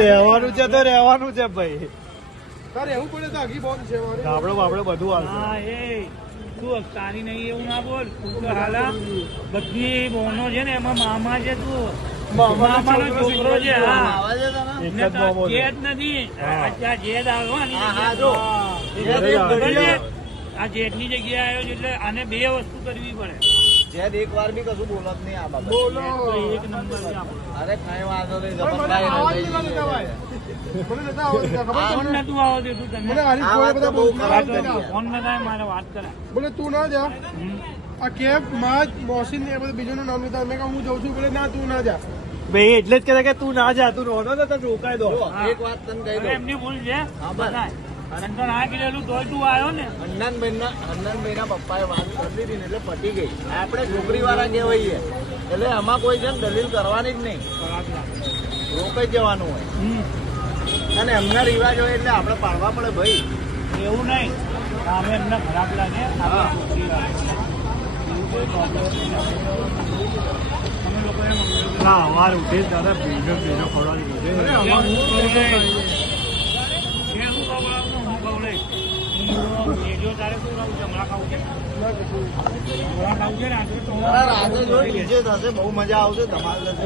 રહેવાનું છે તો રહેવાનું છે ભાઈ. રહેવું પડે તો આગી બોલ છે આપડે આપડે બધું આવશે. તું તારી નહીં એવું ના બોલ. તું તો હાલા બધી બોનો છે ને એમાં મામા છે. તું મામાનો છોકરો છે. હા એક જ મામો છે. જેદ નથી. આ જેદ આવવાની આ જેદની જગ્યાએ આવ્યો છે એટલે આને બે વસ્તુ કરવી પડે. જેદ એક વાર બી કશું બોલો જ નહીં આ બાબત. બોલો તો એક નંબર છે આપણો. અરે કઈ વાંધો નહીં. મને નતા આવડતા ખબર ફોન છે નતું આવવા દેતું તને. મને હારી જોડે બધા બહુ ખરાબ ફોન નતા મારે વાત કરે. બોલે તું ના જા આ કેબ માં મોસીન ને બધું બીજું નામ લીધા મેં કહ્યું હું જઉં છું બોલે ના તું ના જા ભાઈ એટલે જ કહેતા કે તું ના જા, તું રોનો તો તને રોકાઈ દો. એક વાત તને કહી દઉં. એમની ભૂલ છે. હા, બસ. તને ના કીધેલું તોય તું આવ્યો ને. હન્નાનભાઈ ના પપ્પાએ વાત કરી દીધી ને એટલે પટી ગઈ. આપણે છોકરી વાળા કહેવાઈએ એટલે આમાં કોઈ છે ને દલીલ કરવાની જ નહીં. રોકાઈ જવાનું હોય અને એમના રિવાજ હોય એટલે આપણે પાડવા પડે ભાઈ. એવું નહીં સામે એમને ખરાબ લાગે. હા. અમે લોકોએ ના વાર ઉઠે દાદા ભીનો ખવડાવી રાત્રે જો ડીજે થશે બહુ મજા આવશે. ધમાલ થશે.